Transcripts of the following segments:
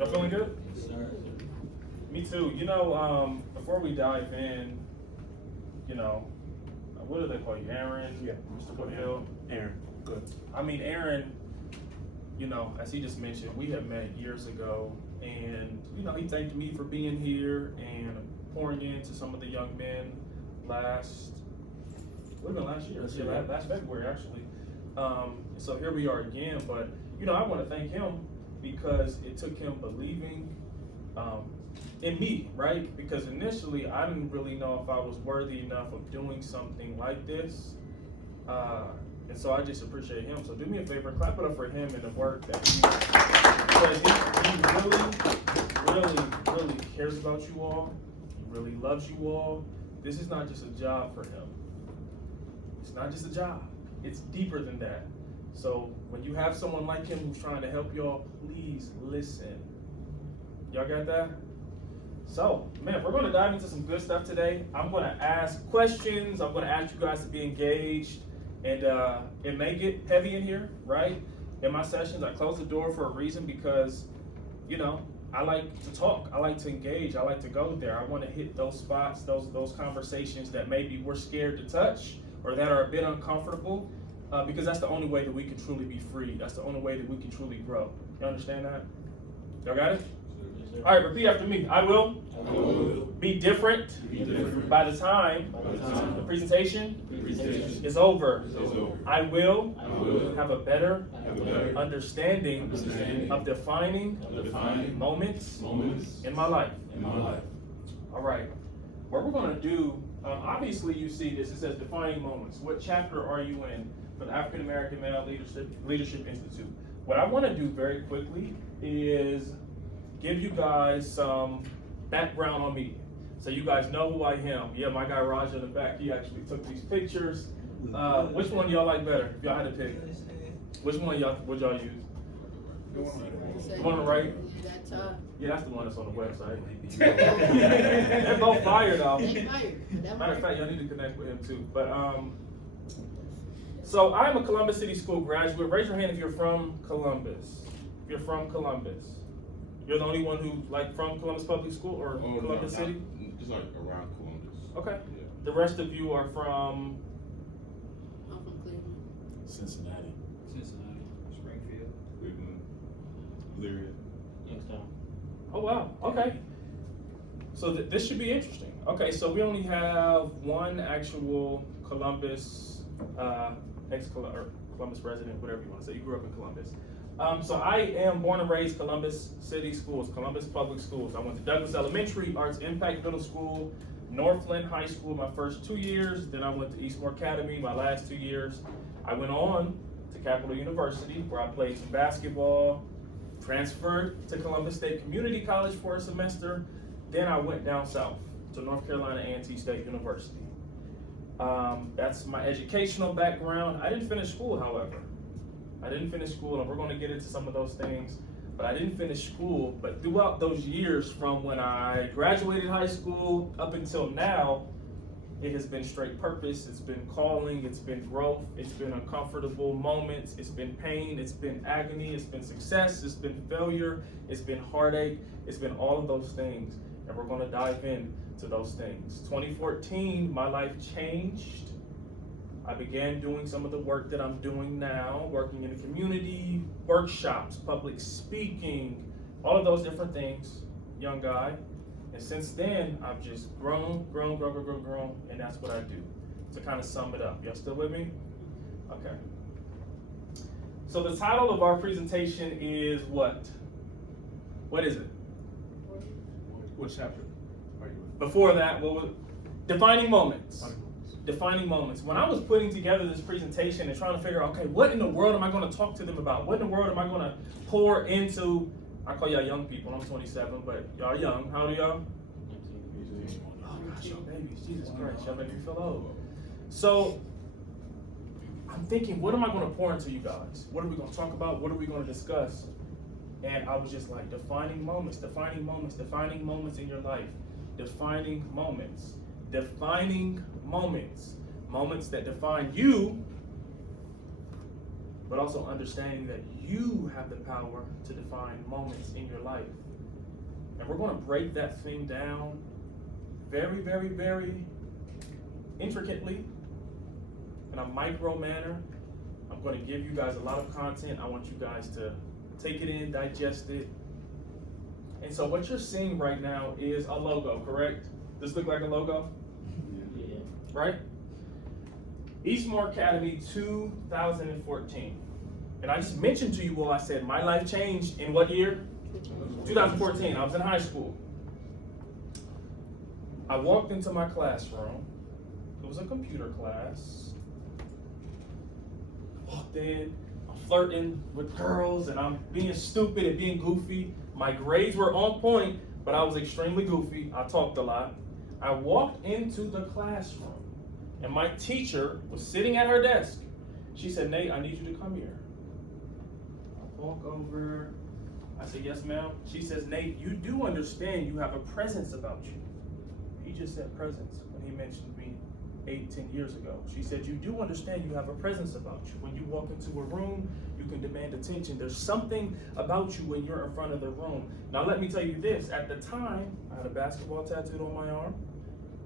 Y'all feeling good? Yes, sir. Me too. Before we dive in, what do they call you? Aaron? Yeah. Mr. Woodhill? Aaron, good. I mean, Aaron, as he just mentioned, we have met years ago, and, he thanked me for being here and pouring into some of the young men last year. Yeah, last February, actually. So here we are again, but, I want to thank him because it took him believing in me, right? Because initially I didn't really know if I was worthy enough of doing something like this. And so I just appreciate him. So do me a favor, clap it up for him and the work that he really cares about you all. He really loves you all. This is not just a job for him. It's not just a job. It's deeper than that. So when you have someone like him who's trying to help y'all, please listen. Y'all got that? So, man, we're going to dive into some good stuff today. I'm going to ask questions. I'm going to ask you guys to be engaged. And it may get heavy in here, right? In my sessions, I close the door for a reason because, I like to talk. I like to engage. I like to go there. I want to hit those spots, those conversations that maybe we're scared to touch or that are a bit uncomfortable because that's the only way that we can truly be free. That's the only way that we can truly grow. You understand that? Y'all got it? All right, repeat after me. I will be different by the time the presentation is over. I will have a better understanding of defining moments in my life. All right. What we're going to do, obviously you see this, it says defining moments. What chapter are you in for the African American Male Leadership Institute? What I want to do very quickly is give you guys some background on me, so you guys know who I am. Yeah, my guy Raj in the back, he actually took these pictures. Which one y'all like better? If y'all had to pick, which one would y'all use? The one on the right? Yeah, that's the one that's on the website. They're both fired though. Matter of fact, y'all need to connect with him too. But so I'm a Columbus City School graduate. Raise your hand if you're from Columbus. If you're from Columbus. You're the only one who, from Columbus Public School or Columbus City? Just like around Columbus. Okay. Yeah. The rest of you are from? I'm from Cleveland. Cincinnati. Springfield. Cleveland. Lyria. Youngstown. Oh, wow. Okay. So this should be interesting. Okay, so we only have one actual Columbus, Columbus resident, whatever you want to say. You grew up in Columbus. So I am born and raised Columbus City Schools, Columbus Public Schools. I went to Douglas Elementary, Arts Impact Middle School, Northland High School my first 2 years. Then I went to Eastmore Academy my last 2 years. I went on to Capital University where I played some basketball, transferred to Columbus State Community College for a semester. Then I went down south to North Carolina A&T State University. That's my educational background. I didn't finish school, however. I didn't finish school, and we're going to get into some of those things, but I didn't finish school. But throughout those years, from when I graduated high school up until now, it has been straight purpose, it's been calling, it's been growth, it's been uncomfortable moments, it's been pain, it's been agony, it's been success, it's been failure, it's been heartache, it's been all of those things, and we're going to dive into those things. 2014, my life changed. I began doing some of the work that I'm doing now, working in the community, workshops, public speaking, all of those different things, young guy. And since then, I've just grown, and that's what I do. To kind of sum it up. Y'all still with me? Okay. So the title of our presentation is what? What is it? What chapter are you in? Before that, what was defining moments. Defining moments. When I was putting together this presentation and trying to figure out, okay, what in the world am I going to talk to them about? What in the world am I going to pour into? I call y'all young people. I'm 27, but y'all young. How old are y'all? Oh gosh, y'all babies. Jesus Christ, y'all make me feel old. So I'm thinking, what am I going to pour into you guys? What are we going to talk about? What are we going to discuss? And I was just like, defining moments in your life. Defining moments that define you, but also understanding that you have the power to define moments in your life. we're gonna break that thing down very, very, very intricately in a micro manner. I'm gonna give you guys a lot of content. I want you guys to take it in, digest it. And so what you're seeing right now is a logo, correct? Does this look like a logo? Yeah. Right? Eastmore Academy 2014. And I just mentioned to you all, I said my life changed in what year? 2014. I was in high school. I walked into my classroom. It was a computer class. I walked in, I'm flirting with girls, and I'm being stupid and being goofy. My grades were on point, but I was extremely goofy. I talked a lot. I walked into the classroom, and my teacher was sitting at her desk. She said, "Nate, I need you to come here." I walk over. I said, "Yes, ma'am." She says, "Nate, you do understand you have a presence about you." He just said presence when he mentioned me 8-10 years ago. She said, "You do understand you have a presence about you. When you walk into a room, you can demand attention. There's something about you when you're in front of the room." Now let me tell you this, at the time, I had a basketball tattooed on my arm,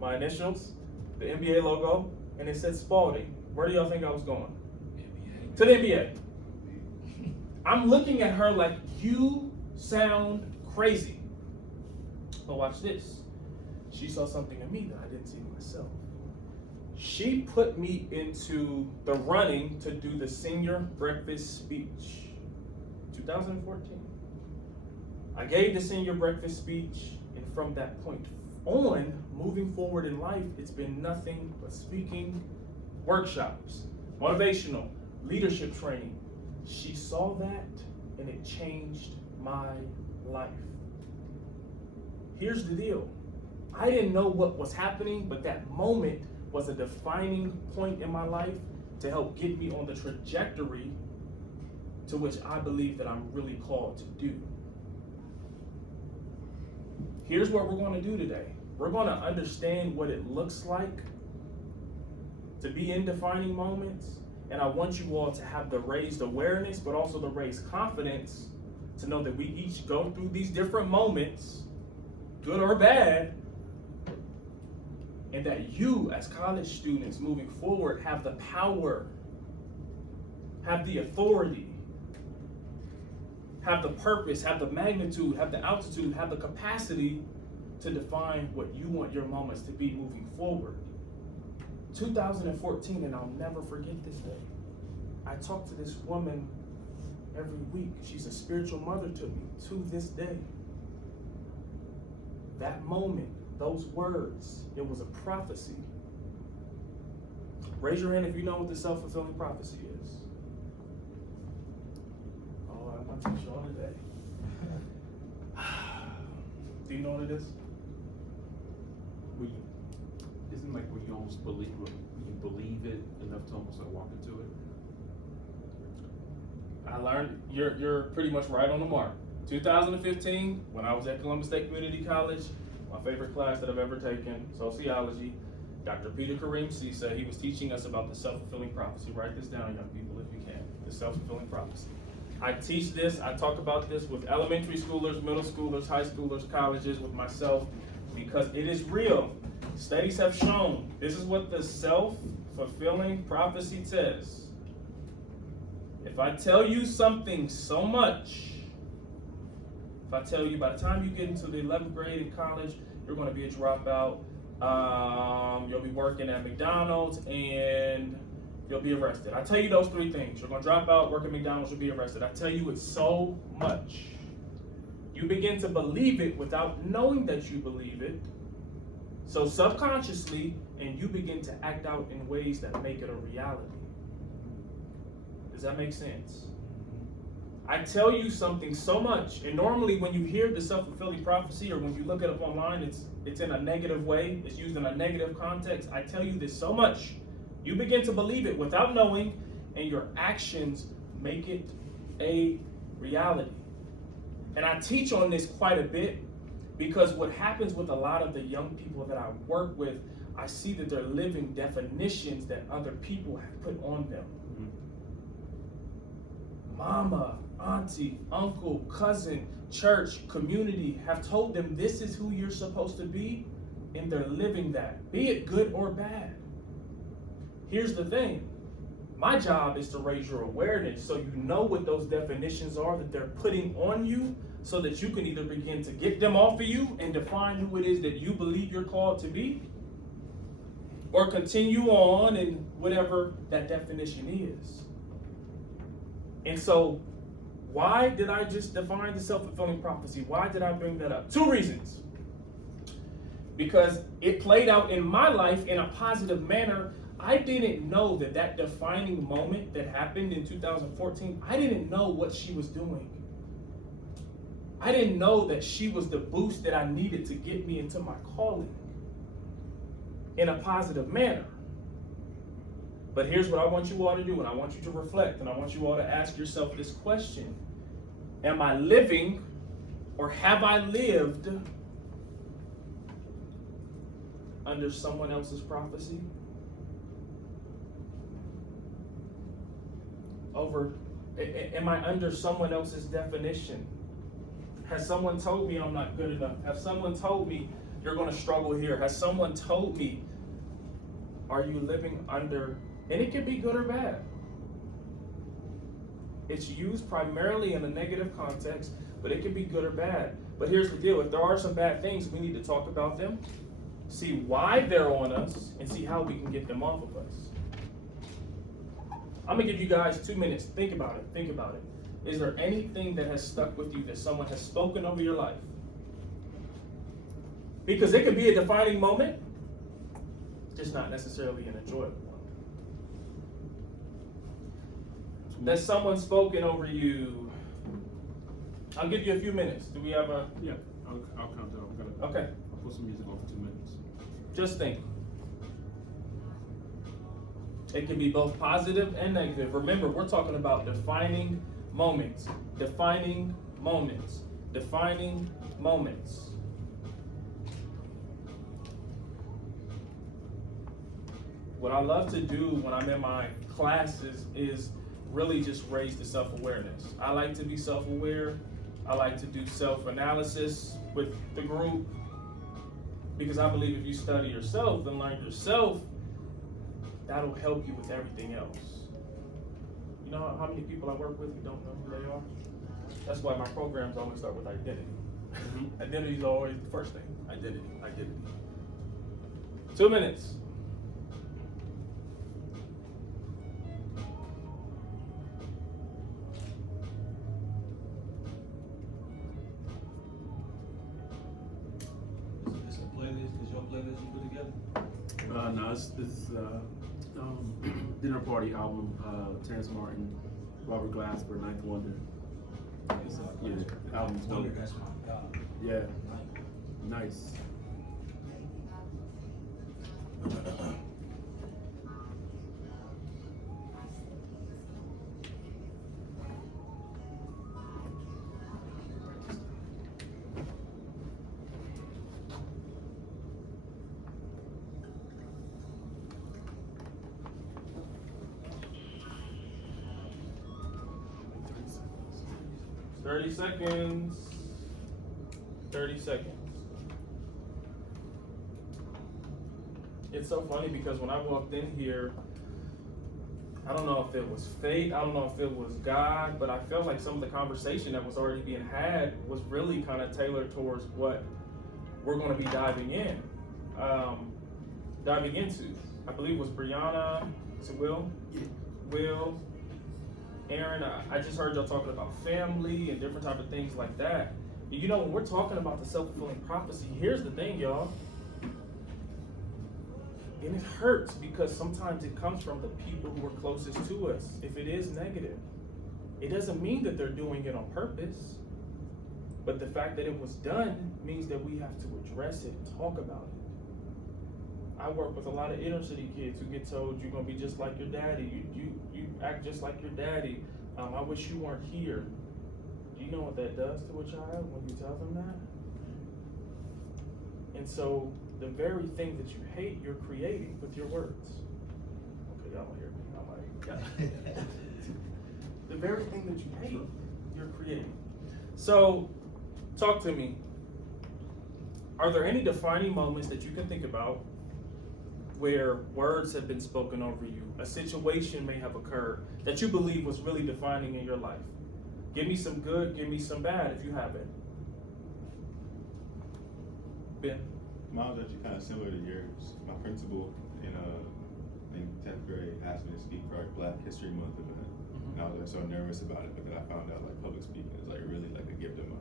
my initials, the NBA logo, and it said Spalding. Where do y'all think I was going? NBA. To the NBA. I'm looking at her like, you sound crazy. But watch this. She saw something in me that I didn't see in myself. She put me into the running to do the senior breakfast speech. 2014. I gave the senior breakfast speech, and from that point on, moving forward in life, it's been nothing but speaking, workshops, motivational, leadership training. She saw that, and it changed my life. Here's the deal. I didn't know what was happening, but that moment was a defining point in my life to help get me on the trajectory to which I believe that I'm really called to do. Here's what we're going to do today. We're going to understand what it looks like to be in defining moments, and I want you all to have the raised awareness, but also the raised confidence to know that we each go through these different moments, good or bad, and that you, as college students moving forward, have the power, have the authority, have the purpose, have the magnitude, have the altitude, have the capacity to define what you want your moments to be moving forward. 2014, and I'll never forget this day. I talk to this woman every week. She's a spiritual mother to me to this day. That moment, those words, it was a prophecy. Raise your hand if you know what the self-fulfilling prophecy is. Oh, I'm going to teach you all today. Do you know what it is? Isn't like when you almost believe it enough to almost like walk into it? I learned, you're pretty much right on the mark. 2015, when I was at Columbus State Community College, my favorite class that I've ever taken, sociology, Dr. Peter Kareem Sisa, he was teaching us about the self-fulfilling prophecy. Write this down, young people, if you can. The self-fulfilling prophecy. I teach this, I talk about this with elementary schoolers, middle schoolers, high schoolers, colleges, with myself, because it is real. Studies have shown this is what the self-fulfilling prophecy says. If I tell you something so much, if I tell you by the time you get into the 11th grade in college, you're going to be a dropout, you'll be working at McDonald's, and you'll be arrested. I tell you those three things. You're going to drop out, work at McDonald's, you'll be arrested. I tell you it so much. You begin to believe it without knowing that you believe it. So subconsciously, and you begin to act out in ways that make it a reality. Does that make sense? I tell you something so much, and normally when you hear the self-fulfilling prophecy or when you look it up online, it's in a negative way, it's used in a negative context. I tell you this so much, you begin to believe it without knowing, and your actions make it a reality. And I teach on this quite a bit because what happens with a lot of the young people that I work with, I see that they're living definitions that other people have put on them. Mama, auntie, uncle, cousin church, community have told them this is who you're supposed to be, and they're living that, be it good or bad. Here's the thing. My job is to raise your awareness so you know what those definitions are that they're putting on you, so that you can either begin to get them off of you and define who it is that you believe you're called to be, or continue on in whatever that definition is. And so, why did I just define the self-fulfilling prophecy? Why did I bring that up? 2 reasons. Because it played out in my life in a positive manner. I didn't know that that defining moment that happened in 2014, I didn't know what she was doing. I didn't know that she was the boost that I needed to get me into my calling in a positive manner. But here's what I want you all to do, and I want you to reflect, and I want you all to ask yourself this question. Am I living, or have I lived under someone else's prophecy? Am I under someone else's definition? Has someone told me I'm not good enough? Has someone told me you're going to struggle here? Has someone told me, are you living under, and it can be good or bad. It's used primarily in a negative context, but it can be good or bad. But here's the deal. If there are some bad things, we need to talk about them, see why they're on us, and see how we can get them off of us. I'm going to give you guys 2 minutes. Think about it. Think about it. Is there anything that has stuck with you that someone has spoken over your life? Because it could be a defining moment, just not necessarily an enjoyable one. That someone spoken over you. I'll give you a few minutes. Do we have a? Yeah, I'll count down. Okay. I'll put some music on for 2 minutes. Just think. It can be both positive and negative. Remember, we're talking about defining moments. Defining moments. Defining moments. What I love to do when I'm in my classes is really just raise the self-awareness. I like to be self-aware. I like to do self-analysis with the group, because I believe if you study yourself and learn yourself, that'll help you with everything else. You know how many people I work with who don't know who they are? That's why my programs always start with identity. Identity is always the first thing. Identity. 2 minutes. It's a playlist. Is your playlist you put together? No, it's Dinner Party album, Terrence Martin, Robert Glasper, Ninth Wonder. Yeah, album's dope. That's my God. Yeah, nice. Seconds. 30 seconds. It's so funny because when I walked in here, I don't know if it was fate, I don't know if it was God, but I felt like some of the conversation that was already being had was really kind of tailored towards what we're going to be diving into. I believe it was Brianna, is it Will? Yeah. Will, Aaron, I just heard y'all talking about family and different type of things like that. You know, when we're talking about the self-fulfilling prophecy, here's the thing, y'all. And it hurts because sometimes it comes from the people who are closest to us. If it is negative, it doesn't mean that they're doing it on purpose. But the fact that it was done means that we have to address it and talk about it. I work with a lot of inner city kids who get told you're gonna be just like your daddy. You act just like your daddy. I wish you weren't here. Do you know what that does to a child when you tell them that? And so the very thing that you hate, you're creating with your words. Okay, y'all don't hear me. I'm like, the very thing that you hate, you're creating. So Talk to me. Are there any defining moments that you can think about where words have been spoken over you, a situation may have occurred that you believe was really defining in your life? Give me some good, give me some bad if you have it. Ben? Mine was actually kind of similar to yours. My principal in 10th grade asked me to speak for our Black History Month event. And I was like so nervous about it, but then I found out like public speaking is like really like a gift of mine.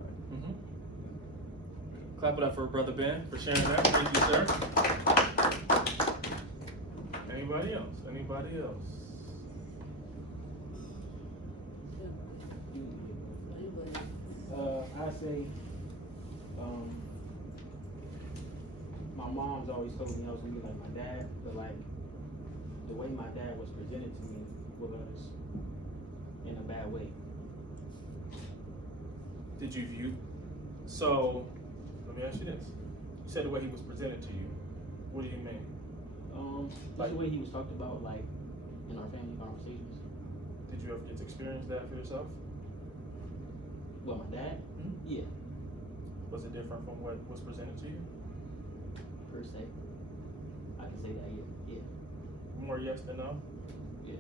Clap it up for Brother Ben for sharing that. Thank you, sir. Anybody else? Anybody else? I say, my mom's always told me I was gonna be like my dad, but like the way my dad was presented to me was in a bad way. Did you view? So, let me ask you this. You said the way he was presented to you. What do you mean? Just the way he was talked about, like in our family conversations. Did you ever get to experience that for yourself? Well, my dad, yeah, Was it different from what was presented to you? per se, I can say that, yeah. More yes than no? Yeah.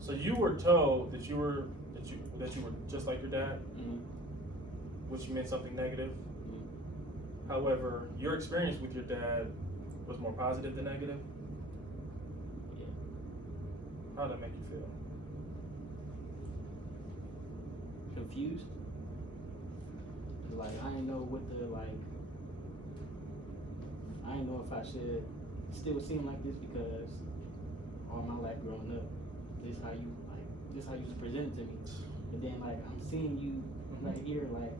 So you were told that you were just like your dad, which meant something negative. However, your experience with your dad was more positive than negative. Yeah. How did that make you feel? Confused. Like I didn't know what the I didn't know if I should still seem like this because all my life growing up, this how you was presented to me. And then like I'm seeing you right here, like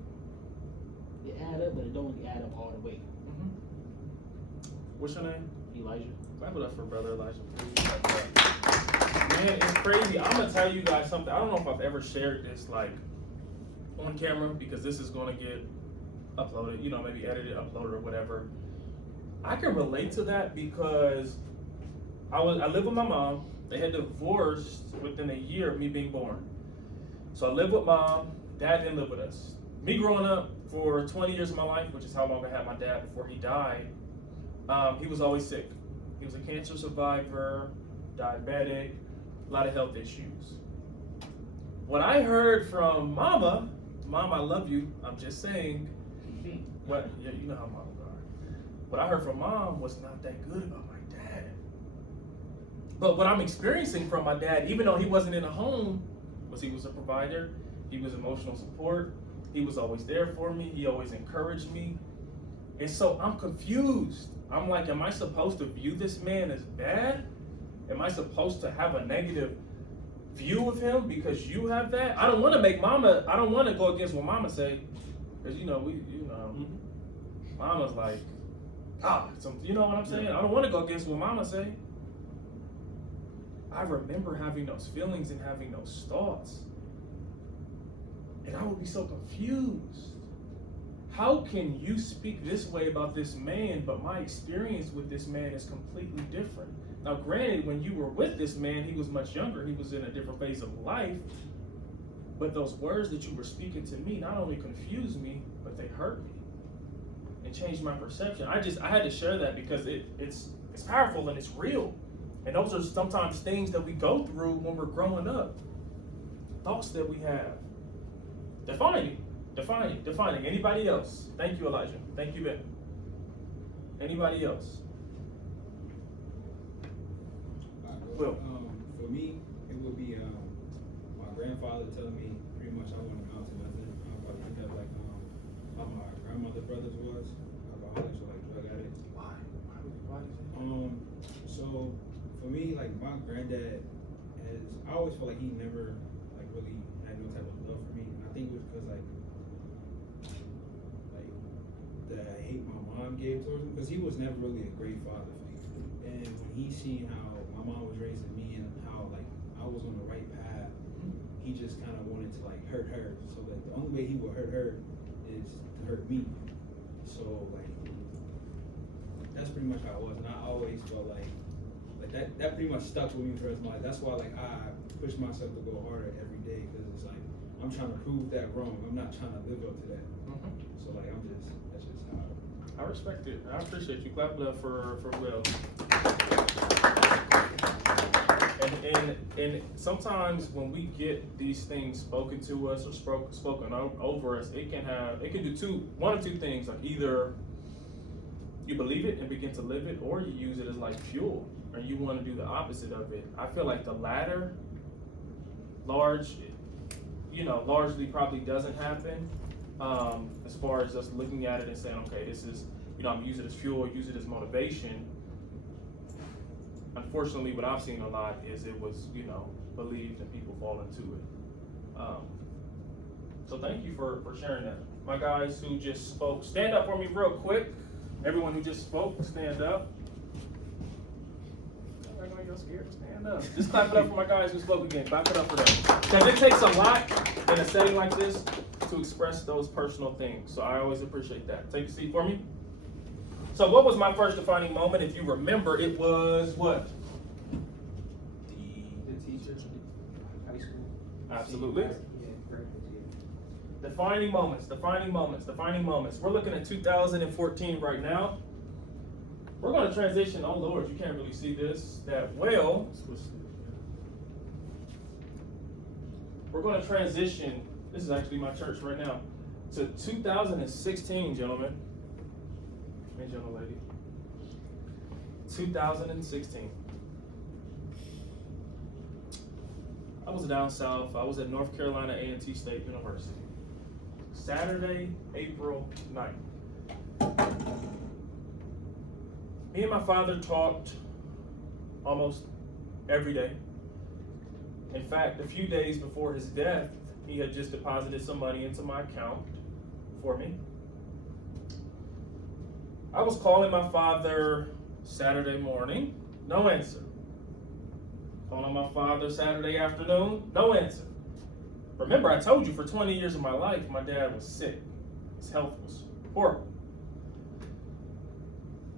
it add up, but it don't really add up all the way. What's your name? Elijah. Clap it up for Brother Elijah. Man, it's crazy. I'm gonna tell you guys something. I don't know if I've ever shared this like on camera because this is gonna get uploaded, maybe edited, uploaded or whatever. I can relate to that because I live with my mom. They had divorced within a year of me being born. So I lived with mom. Dad didn't live with us. Me growing up for 20 years of my life, which is how long I had my dad before he died, he was always sick. He was a cancer survivor, diabetic, a lot of health issues. What I heard from Mama, Mom, I love you. I'm just saying. Yeah, you know how moms are. What I heard from Mom was not that good about my dad. But what I'm experiencing from my dad, even though he wasn't in a home, was he was a provider. He was emotional support. He was always there for me. He always encouraged me. And so I'm confused. I'm like, am I supposed to view this man as bad? Am I supposed to have a negative view of him because you have that? I don't want to go against what Mama say. Because, Mama's like, you know what I'm saying? I don't want to go against what Mama say. I remember having those feelings and having those thoughts. And I would be so confused. How can you speak this way about this man, but my experience with this man is completely different? Now, granted, when you were with this man, he was much younger. He was in a different phase of life. But those words that you were speaking to me not only confused me, but they hurt me and changed my perception. I had to share that because it's powerful and it's real. And those are sometimes things that we go through when we're growing up. Thoughts that we have. Defining. Anybody else? Thank you, Elijah. Thank you, Ben. Anybody else? Will. For me, it would be my grandfather telling me pretty much I wouldn't amount to nothing. I would probably end up like how my grandmother brothers was, alcoholics or like drug addicts. Why? So for me, like my granddad I always felt like he never like really had no type of love for me. And I think it was because like the hate my mom gave towards him, because he was never really a great father figure. And when he seen how my mom was raising me and how like I was on the right path, he just kind of wanted to like hurt her. So like the only way he would hurt her is to hurt me. So like that's pretty much how it was. And I always felt like that pretty much stuck with me for the rest of my life. That's why like I push myself to go harder every day, because it's like I'm trying to prove that wrong. I'm not trying to live up to that. Mhm. So like that's just how. I respect it. I appreciate you. Clap it up for Will. And sometimes when we get these things spoken to us or spoken over us, it can do one or two things. Like either you believe it and begin to live it, or you use it as like fuel, or you want to do the opposite of it. I feel like the latter, largely probably doesn't happen. As far as us looking at it and saying, okay, this is, I'm gonna use it as fuel, use it as motivation. Unfortunately, what I've seen a lot is it was, believed and people fall into it. So thank you for sharing that. My guys who just spoke, stand up for me real quick. Everyone who just spoke, stand up. I'm not gonna get scared, stand up. Just clap it up for my guys who spoke again. Clap it up for them. Because it takes a lot in a setting like this to express those personal things. So I always appreciate that. Take a seat for me. So what was my first defining moment? If you remember, it was what? The teacher, high school. Absolutely. Yeah, great. Yeah. Defining moments. We're looking at 2014 right now. We're going to transition. Oh Lord, you can't really see this that well. We're going to transition. This is actually my church right now. To 2016, gentlemen. And gentle lady. 2016. I was down south. I was at North Carolina A&T State University. Saturday, April 9th. Me and my father talked almost every day. In fact, a few days before his death, he had just deposited some money into my account for me. I was calling my father Saturday morning, no answer. Calling my father Saturday afternoon, no answer. Remember, I told you for 20 years of my life, my dad was sick. His health was horrible.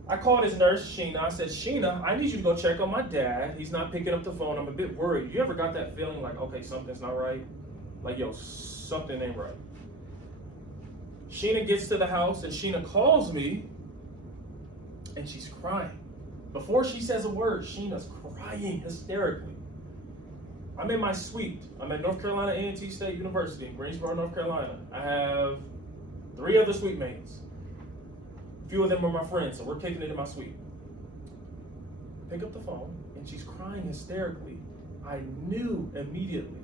I called his nurse, Sheena. I said, Sheena, I need you to go check on my dad. He's not picking up the phone. I'm a bit worried. You ever got that feeling like, okay, something's not right? Like, yo, something ain't right. Sheena gets to the house and Sheena calls me and she's crying. Before she says a word, Sheena's crying hysterically. I'm in my suite. I'm at North Carolina A&T State University in Greensboro, North Carolina. I have 3 other suite mates. A few of them are my friends, so we're kicking it in my suite. Pick up the phone, and she's crying hysterically. I knew immediately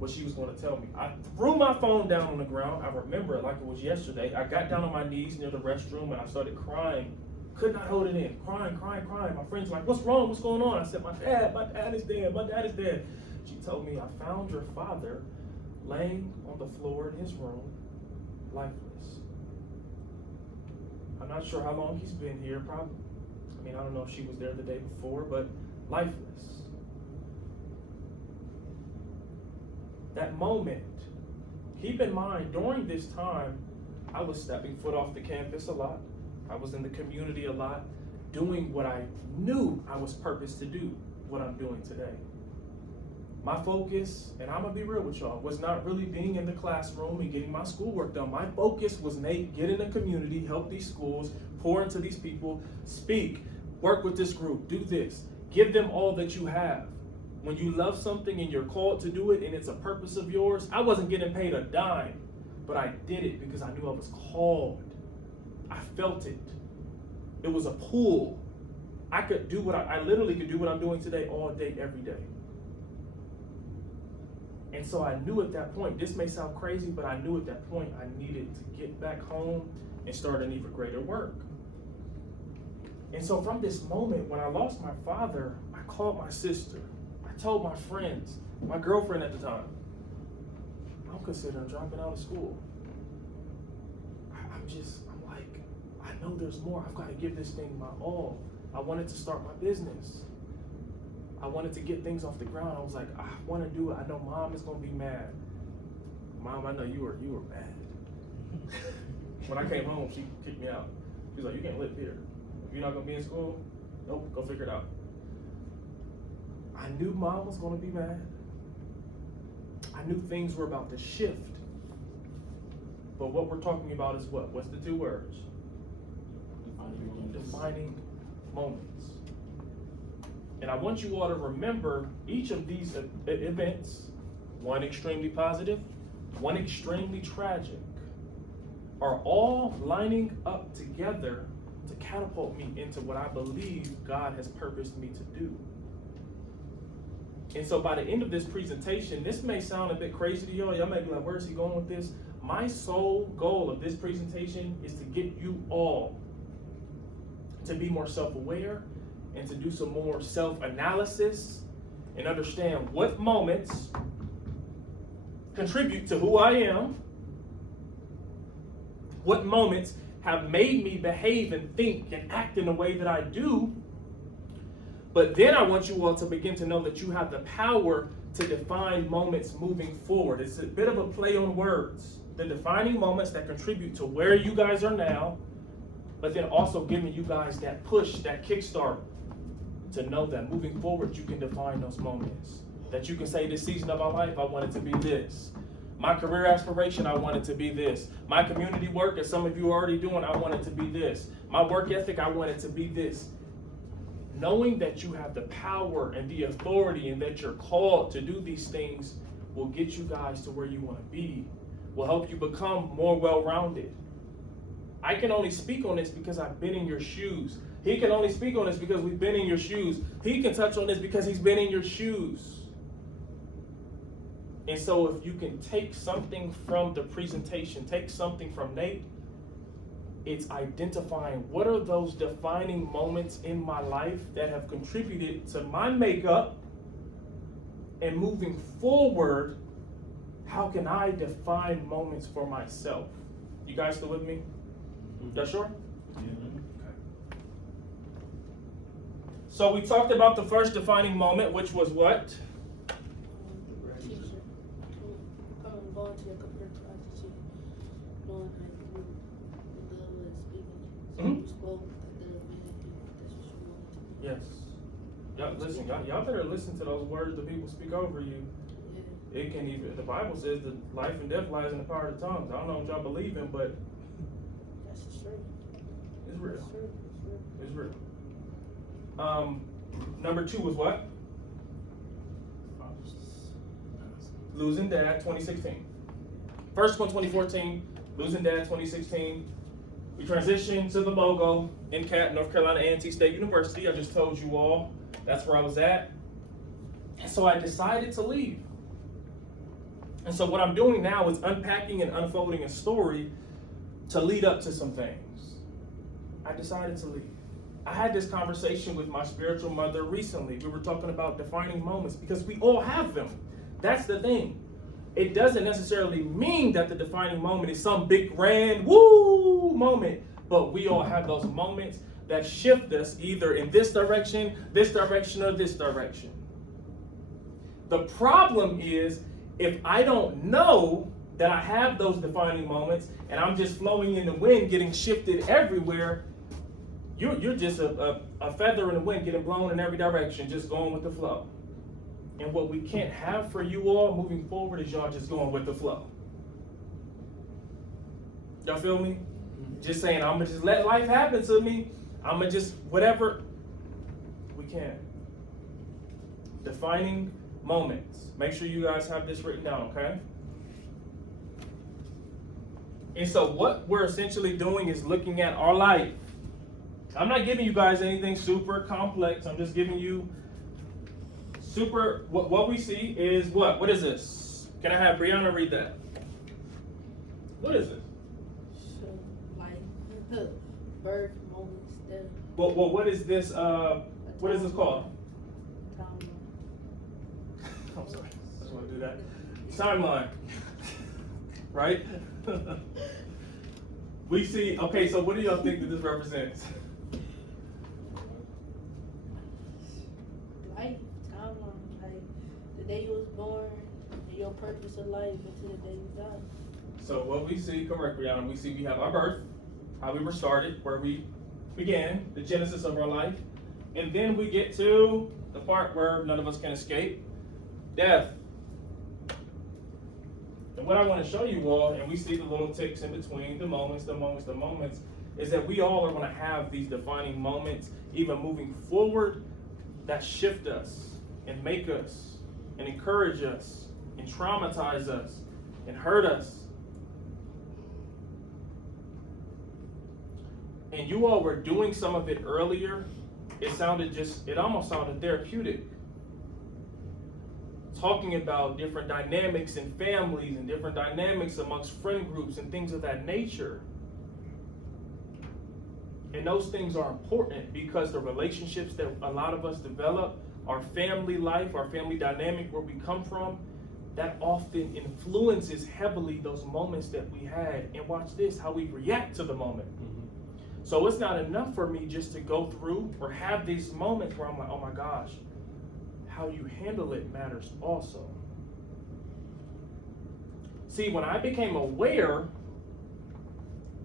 what she was going to tell me. I threw my phone down on the ground. I remember it like it was yesterday. I got down on my knees near the restroom, and I started crying. Could not hold it in. Crying. My friends were like, what's wrong? What's going on? I said, my dad is dead. She told me, I found your father laying on the floor in his room, lifeless. I'm not sure how long he's been here. Probably, I don't know if she was there the day before, but lifeless. That moment, keep in mind, during this time, I was stepping foot off the campus a lot. I was in the community a lot, doing what I knew I was purposed to do, what I'm doing today. My focus, and I'm gonna be real with y'all, was not really being in the classroom and getting my schoolwork done. My focus was, Nate, get in the community, help these schools, pour into these people, speak, work with this group, do this, give them all that you have. When you love something and you're called to do it and it's a purpose of yours, I wasn't getting paid a dime, but I did it because I knew I was called. I felt it. It was a pull. I literally could do what I'm doing today all day, every day. And so I knew at that point, this may sound crazy, but I knew at that point I needed to get back home and start an even greater work. And so from this moment, when I lost my father, I called my sister. I told my friends, my girlfriend at the time, I'm considering dropping out of school. I know there's more. I've got to give this thing my all. I wanted to start my business. I wanted to get things off the ground. I was like, I want to do it. I know Mom is going to be mad. Mom, I know you were mad. When I came home, she kicked me out. She was like, you can't live here. If you're not going to be in school, nope, go figure it out. I knew Mom was going to be mad. I I knew things were about to shift. But what we're talking about is what? What's the two words? Defining moments. And I want you all to remember each of these events, one extremely positive, one extremely tragic, are all lining up together to catapult me into what I believe God has purposed me to do. And so by the end of this presentation, this may sound a bit crazy to y'all. Y'all may be like, where's he going with this? My sole goal of this presentation is to get you all to be more self-aware and to do some more self-analysis and understand what moments contribute to who I am, what moments have made me behave and think and act in the way that I do. But then I want you all to begin to know that you have the power to define moments moving forward. It's a bit of a play on words. The defining moments that contribute to where you guys are now, but then also giving you guys that push, that kickstart to know that moving forward you can define those moments. That you can say, this season of my life, I want it to be this. My career aspiration, I want it to be this. My community work, as some of you are already doing, I want it to be this. My work ethic, I want it to be this. Knowing that you have the power and the authority and that you're called to do these things will get you guys to where you want to be, will help you become more well-rounded. I can only speak on this because I've been in your shoes. He can only speak on this because we've been in your shoes. He can touch on this because he's been in your shoes. And so if you can take something from the presentation, take something from Nate, it's identifying what are those defining moments in my life that have contributed to my makeup, and moving forward, how can I define moments for myself? You guys still with me? Y'all sure? Yeah. So we talked about the first defining moment, which was what? Teacher. Going to the computer class teacher, knowing how the girl was speaking. So Mhm. you spoke like the man, that's what you wanted to. Yes. Y'all listen, y'all better listen to those words that people speak over you. Yeah. It can even, the Bible says that life and death lies in the power of the tongues. I don't know what y'all believe in, but That's true. it's real. That's true. It's real. Number 2 was what? Losing dad, 2016. First one, 2014. Losing dad, 2016. We transitioned to the logo in North Carolina A&T State University. I just told you all that's where I was at. And so I decided to leave. And so what I'm doing now is unpacking and unfolding a story to lead up to some things. I decided to leave. I had this conversation with my spiritual mother recently. We were talking about defining moments because we all have them. That's the thing. It doesn't necessarily mean that the defining moment is some big grand woo moment, but we all have those moments that shift us either in this direction, or this direction. The problem is if I don't know that I have those defining moments and I'm just flowing in the wind, getting shifted everywhere, you're just a feather in the wind getting blown in every direction, just going with the flow. And what we can't have for you all moving forward is y'all just going with the flow. Y'all feel me? Just saying, I'm gonna just let life happen to me. I'm gonna just, whatever. We can't. Defining moments. Make sure you guys have this written down, okay? And so what we're essentially doing is looking at our life. I'm not giving you guys anything super complex. I'm just giving you what we see is what? What is this? Can I have Brianna read that? What is it? So, like, the birth moments that. Well, what is this? What is this called? I'm sorry. I just want to do that. Timeline. Right? We see, okay, so what do y'all think that this represents? Life, timeline, like the day you was born, and your purpose of life until the day you die. So what we see, correct, Brianna, we have our birth, how we were started, where we began, the genesis of our life, and then we get to the part where none of us can escape, death. And what I want to show you all, and we see the little ticks in between, the moments, is that we all are going to have these defining moments, even moving forward, that shift us and make us and encourage us and traumatize us and hurt us. And you all were doing some of it earlier. It almost sounded therapeutic. Talking about different dynamics in families and different dynamics amongst friend groups and things of that nature. And those things are important because the relationships that a lot of us develop, our family life, our family dynamic, where we come from, that often influences heavily those moments that we had. And watch this, how we react to the moment. So it's not enough for me just to go through or have these moments where I'm like, oh my gosh, how you handle it matters also. See, when I became aware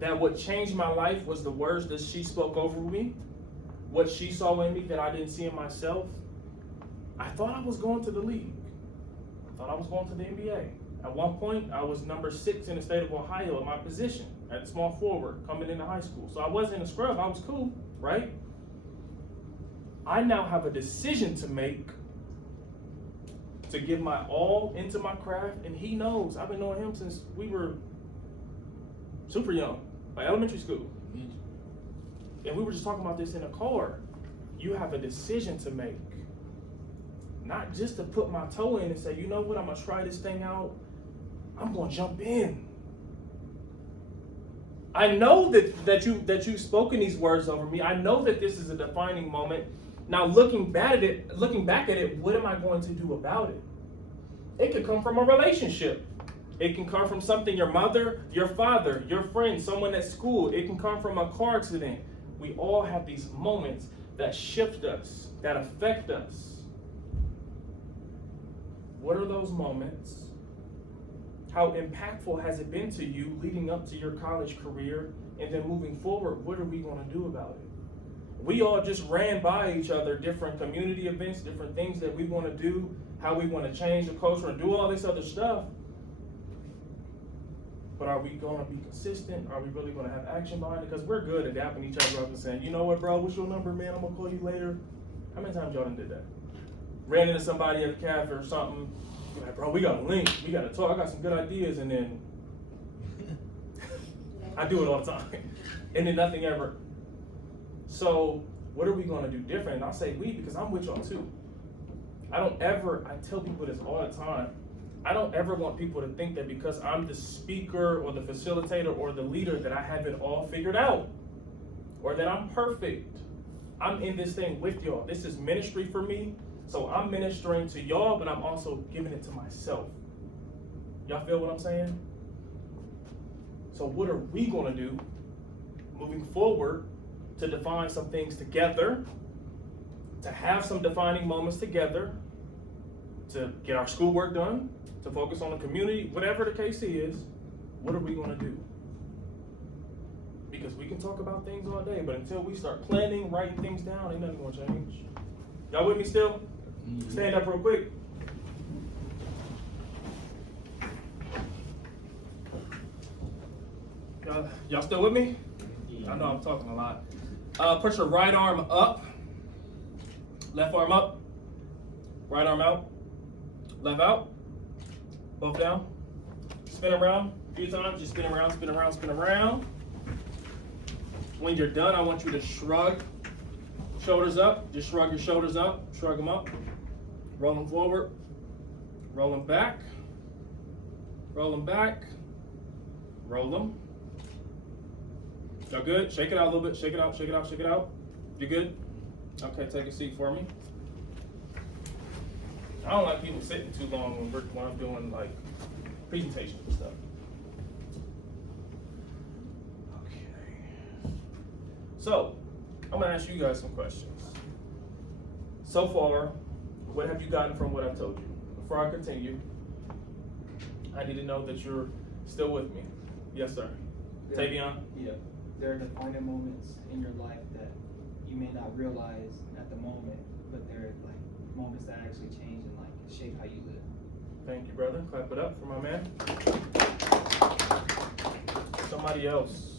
that what changed my life was the words that she spoke over me, what she saw in me that I didn't see in myself, I thought I was going to the league. I thought I was going to the NBA. At one point, I was number 6 in the state of Ohio in my position at small forward coming into high school. So I wasn't a scrub, I was cool, right? I now have a decision to make to give my all into my craft, and he knows. I've been knowing him since we were super young, like elementary school. And we were just talking about this in a car. You have a decision to make. Not just to put my toe in and say, you know what, I'm gonna try this thing out. I'm gonna jump in. I know that you've spoken these words over me. I know that this is a defining moment. Now looking back at it, what am I going to do about it? It could come from a relationship. It can come from something your mother, your father, your friend, someone at school. It can come from a car accident. We all have these moments that shift us, that affect us. What are those moments? How impactful has it been to you leading up to your college career? And then moving forward, what are we going to do about it? We all just ran by each other, different community events, different things that we want to do, how we want to change the culture and do all this other stuff. But are we going to be consistent? Are we really going to have action behind it? Because we're good at dapping each other up and saying, you know what, bro, what's your number, man? I'm going to call you later. How many times y'all done did that? Ran into somebody at a cafe or something. You're like, bro, we got to link. We got to talk. I got some good ideas. And then I do it all the time. And then nothing ever. So what are we going to do different? And I say we because I'm with y'all too. I tell people this all the time. I don't ever want people to think that because I'm the speaker or the facilitator or the leader that I have it all figured out or that I'm perfect. I'm in this thing with y'all. This is ministry for me. So I'm ministering to y'all, but I'm also giving it to myself. Y'all feel what I'm saying? So what are we going to do moving forward to define some things together, to have some defining moments together, to get our schoolwork done, to focus on the community, whatever the case is, what are we going to do? Because we can talk about things all day, but until we start planning, writing things down, ain't nothing going to change. Y'all with me still? Stand up real quick. Y'all still with me? I know I'm talking a lot. Put your right arm up, left arm up, right arm out, left out, both down. Spin around a few times, just spin around, spin around, spin around. When you're done, I want you to shrug, shoulders up, just shrug your shoulders up, shrug them up, roll them forward, roll them back, roll them back, roll them. Y'all good? Shake it out a little bit. Shake it out, shake it out, shake it out. You good? Okay, take a seat for me. I don't like people sitting too long when I'm doing like presentations and stuff. Okay. So, I'm gonna ask you guys some questions. So far, what have you gotten from what I've told you? Before I continue, I need to know that you're still with me. Yes, sir. Yeah. Tavion? Yeah. There are defining moments in your life that you may not realize at the moment, but they're like moments that actually change and like shape how you live. Thank you, brother. Clap it up for my man. Somebody else.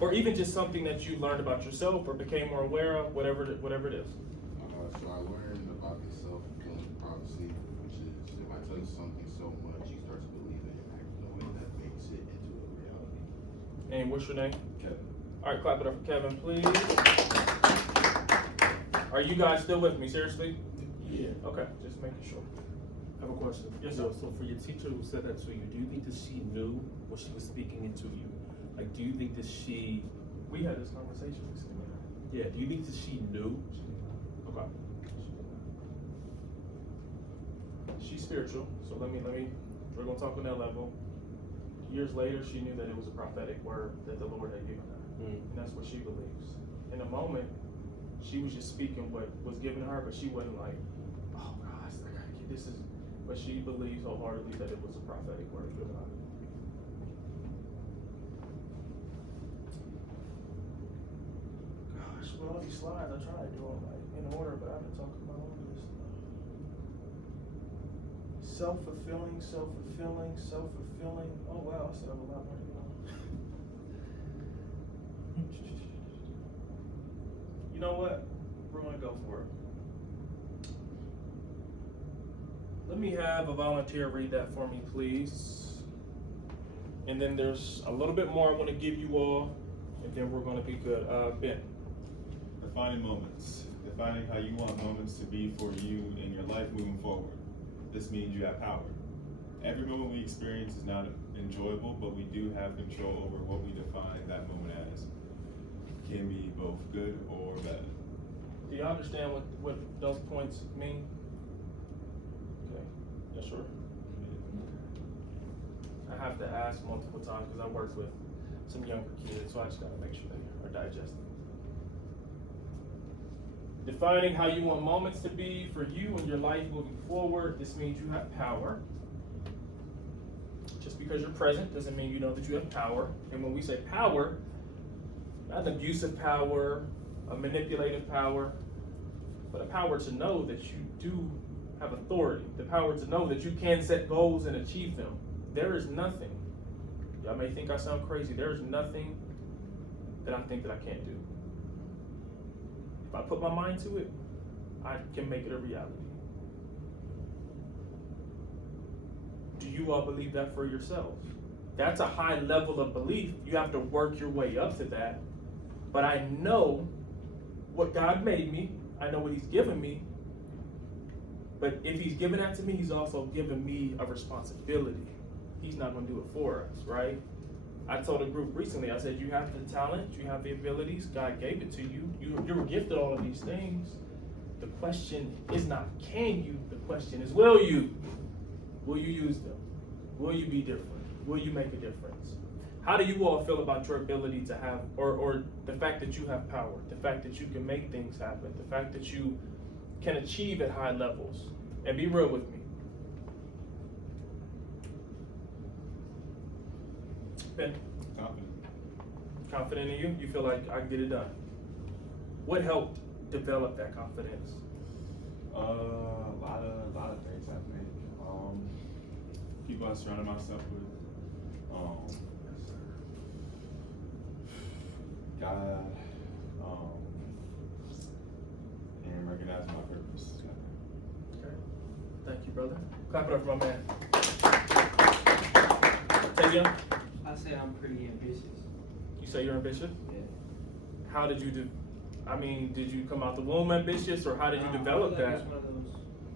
Or even just something that you learned about yourself or became more aware of, whatever it is. So I learned about the self-fulfilling prophecy, which is if I tell you something so much, you start to believe it and act in a way that makes it into a reality. And what's your name? Kevin. All right, clap it up for Kevin, please. Are you guys still with me? Seriously? Yeah. Okay, just making sure. I have a question. Yes, So, sir. so for your teacher who said that to you, do you think that she knew what she was speaking into you? Like, do you think that she, We had this conversation recently. yeah, do you think that she knew? Okay. She's spiritual, so we're gonna talk on that level. Years later, she knew that it was a prophetic word that the Lord had given her, and that's what she believes. In a moment, she was just speaking what was given to her, but she wasn't like, oh gosh, I gotta get this. But she believes wholeheartedly that it was a prophetic word given to her. Gosh, with all these slides, I try to do them like in order, but I've been talking about all this stuff. Self-fulfilling. Oh wow, I still have a lot more to go. You know what? We're gonna go for it. Let me have a volunteer read that for me, please. And then there's a little bit more I want to give you all, and then we're gonna be good. Ben. Defining moments. Defining how you want moments to be for you in your life moving forward. This means you have power. Every moment we experience is not enjoyable, but we do have control over what we define that moment as. It can be both good or bad. Do you understand what those points mean? Okay. Yes, sir. I have to ask multiple times because I work with some younger kids, so I just gotta make sure they are digesting. Defining how you want moments to be for you in your life moving forward. This means you have power. Just because you're present doesn't mean you know that you have power. And when we say power, not an abusive power, a manipulative power, but a power to know that you do have authority. The power to know that you can set goals and achieve them. There is nothing, y'all may think I sound crazy, there is nothing that I think that I can't do. If I put my mind to it, I can make it a reality. Do you all believe that for yourselves? That's a high level of belief. You have to work your way up to that. But I know what God made me. I know what He's given me. But if He's given that to me, He's also given me a responsibility. He's not going to do it for us, right? I told a group recently, I said, you have the talent, you have the abilities, God gave it to you. You were gifted all of these things. The question is not can you, the question is will you? Will you use them? Will you be different? Will you make a difference? How do you all feel about your ability to have, or the fact that you have power, the fact that you can make things happen, the fact that you can achieve at high levels? And be real with me. Ben? Confident. Confident in you? You feel like I can get it done? What helped develop that confidence? A lot of things I think. People I surrounded myself with. God. And recognizing my purpose. Okay. Thank you, brother. Clap it up for my man. Taya, I say I'm pretty ambitious. you say you're ambitious? Yeah. How did you do? Did you come out the womb ambitious, or how did you develop I feel like that? it's one of those,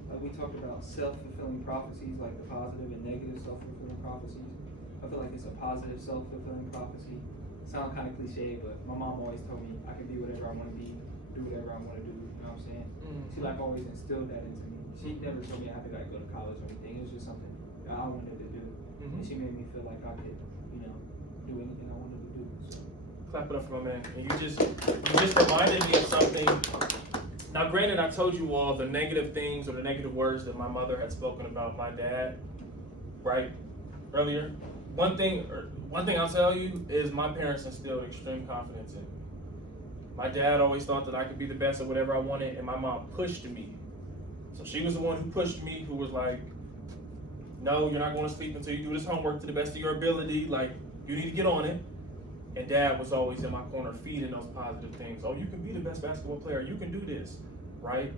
like we talked about self-fulfilling prophecies, like the positive and negative self-fulfilling prophecies. I feel like it's a positive self-fulfilling prophecy. Sound kind of cliche, but my mom always told me I can be whatever I want to be, do whatever I want to do. You know what I'm saying? She like always instilled that into me. She never told me I had to like go to college or anything. It was just something that I wanted to do, and she made me feel like I could, do anything I wanted to do. So. Clap it up for my man. And you just reminded me of something. Now, granted, I told you all the negative things or the negative words that my mother had spoken about my dad, right, earlier. One thing I'll tell you is my parents instilled extreme confidence in me. My dad always thought that I could be the best at whatever I wanted, and my mom pushed me So she was the one who pushed me, who was like, no, you're not going to sleep until you do this homework to the best of your ability. Like, you need to get on it. And dad was always in my corner feeding those positive things. Oh, you can be the best basketball player. You can do this, right?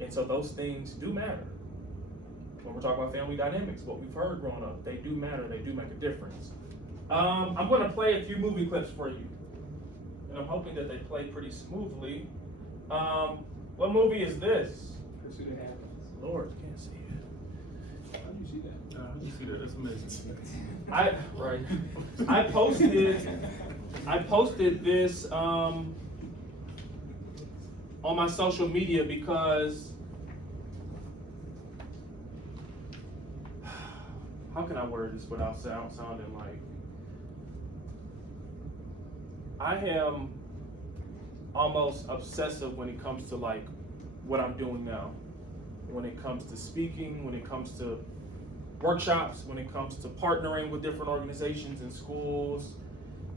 And so those things do matter. When we're talking about family dynamics, what we've heard growing up, they do matter. They do make a difference. I'm going to play a few movie clips for you. And I'm hoping that they play pretty smoothly. What movie is this? Pursuit of Happiness. Lord, I can't see it. How do you see that? How do you see that? That's amazing. I posted this on my social media because how can I word this without sounding like I am almost obsessive when it comes to like what I'm doing now. When it comes to speaking, when it comes to workshops, when it comes to partnering with different organizations and schools.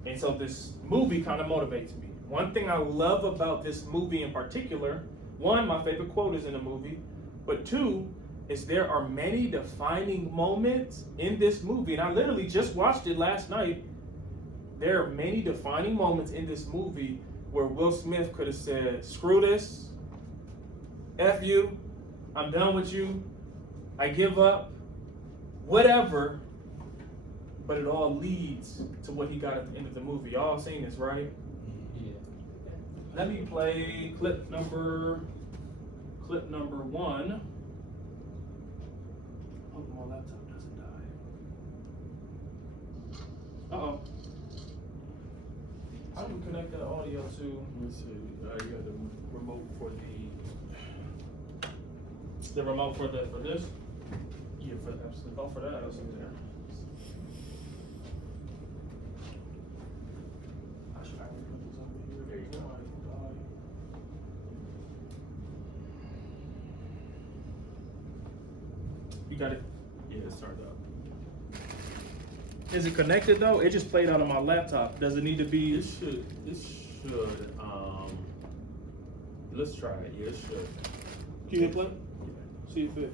And so this movie kind of motivates me. One thing I love about this movie in particular, one, my favorite quote is in the movie, but two, is there are many defining moments in this movie. And I literally just watched it last night. There are many defining moments in this movie where Will Smith could have said, screw this, F you, I'm done with you, I give up, whatever, but it all leads to what he got at the end of the movie. Y'all seen this, right? Yeah. Let me play clip number one. Hope my laptop doesn't die. Uh-oh. How do you connect that audio to Let's see. You got the remote for the remote for this? yeah, for absolutely. Oh, for that, I was in there. I should probably put this over here. There you go. You got it. Yeah, it started up. Is it connected though? It just played out on my laptop. Does it need to be? It should. Let's try it. Yeah, it should. Can you hit play? See if it.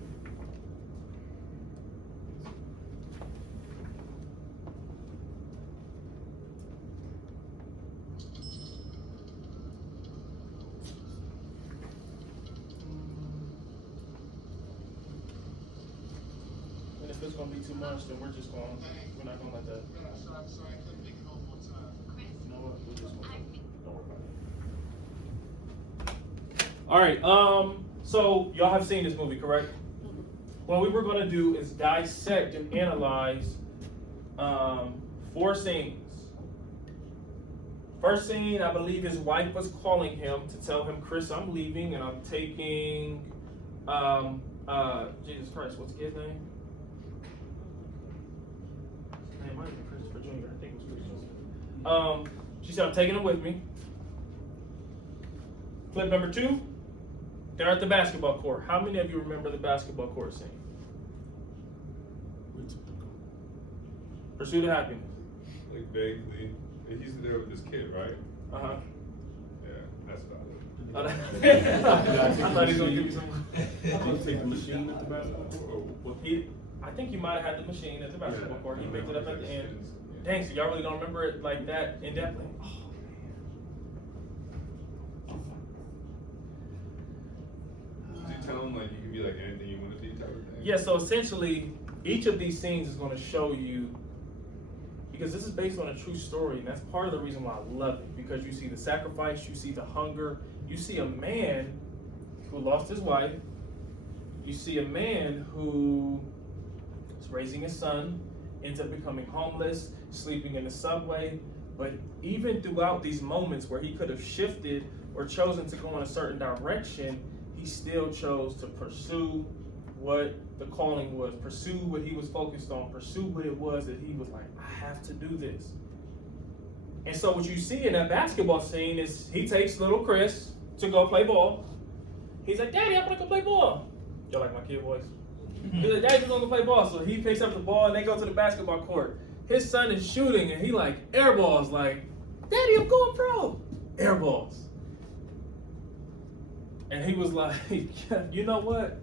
And if it's gonna be too much, then we're not gonna let that. You know what? We're just gonna, don't worry about it. All right. So y'all have seen this movie, correct? What we were gonna do is dissect and analyze 4 scenes. First scene, I believe his wife was calling him to tell him, Chris, I'm leaving and I'm taking, Jesus Christ, what's the kid's name? His name might have been Christopher Jr., I think it was Christopher. She said, I'm taking him with me. Clip number 2, they're at the basketball court. How many of you remember the basketball court scene? Pursuit of Happiness. Like vaguely, he's there with this kid, right? Uh-huh. Yeah, that's about it. I thought he was gonna give you some. Did you take the machine at the basketball court? Or what? I think you might have had the machine at the basketball court. He picked it up at the end. Dang, so y'all really don't remember it like that in depth? Did you tell him like you can be like anything you want to be type of thing? Yeah, so essentially, each of these scenes is going to show you, because this is based on a true story, and that's part of the reason why I love it, because you see the sacrifice, you see the hunger, you see a man who lost his wife, you see a man who is raising his son, ends up becoming homeless, sleeping in the subway, but even throughout these moments where he could have shifted or chosen to go in a certain direction, he still chose to pursue what the calling was, pursue what he was focused on, pursue what it was that he was like, I have to do this. And so what you see in that basketball scene is he takes little Chris to go play ball. He's like, Daddy, I'm gonna go play ball. Y'all like my kid voice? He's like, Daddy, we're gonna go play ball. So he picks up the ball and they go to the basketball court. His son is shooting and he like air balls, like, Daddy, I'm going pro. Air balls. And he was like, you know what?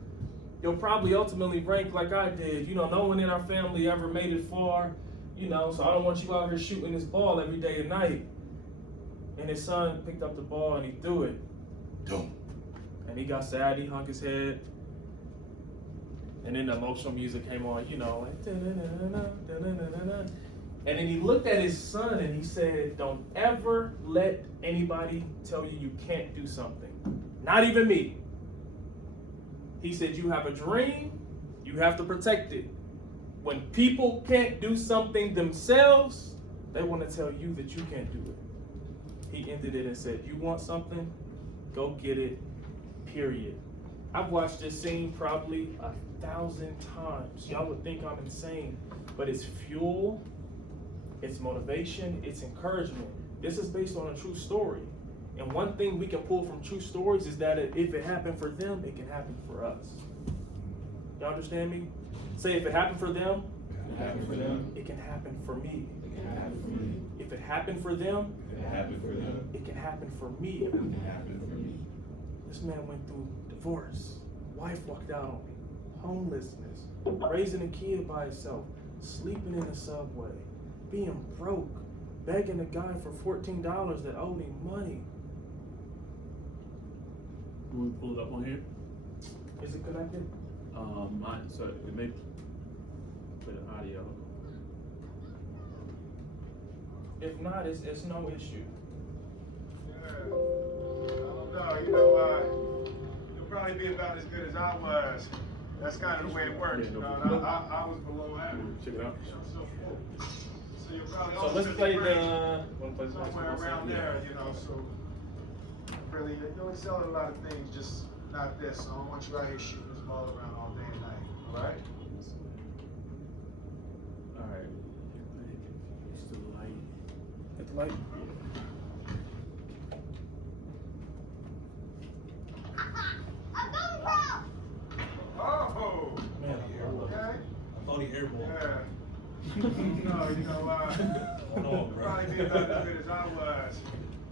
You'll probably ultimately rank like I did. You know, no one in our family ever made it far. You know, so I don't want you out here shooting this ball every day and night. And his son picked up the ball and he threw it. Don't. And he got sad, he hung his head. And then the emotional music came on, you know, like da-na-na-na-na, da-na-na-na-na. And then he looked at his son and he said, don't ever let anybody tell you you can't do something. Not even me. He said, you have a dream, you have to protect it. When people can't do something themselves, they want to tell you that you can't do it. He ended it and said, you want something? Go get it, period. I've watched this scene probably 1,000 times. Y'all would think I'm insane, but it's fuel, it's motivation, it's encouragement. This is based on a true story. And one thing we can pull from true stories is that if it happened for them, it can happen for us. Y'all understand me? Say if it happened for them, It can happen for them. it can happen for me. It can happen for me. If it happened for them, It can happen for them. it can happen for me. It can happen for me. This man went through divorce. Wife walked out on me. Homelessness. Raising a kid by himself. Sleeping in the subway. Being broke. Begging a guy for $14 that owed him money. Can we pull it up on here? Is it connected? Mine, so it may play the audio. If not, it's no issue. Yeah. I don't know, you know, you'll probably be about as good as I was. That's kind of the way it works, Yeah, you no know. problem. I was below average. Check it out. So you're probably So let's ultimately play ranked wanna play the somewhere around there, you know. So really, you're excelling a lot of things, just not this. So I don't want you out here shooting this ball around all day and night. All right? Alright. It's the light. Hit the light. Oh, Man, okay. I thought he airballed. Yeah. No, you know, No, bro. probably be about as good as I was.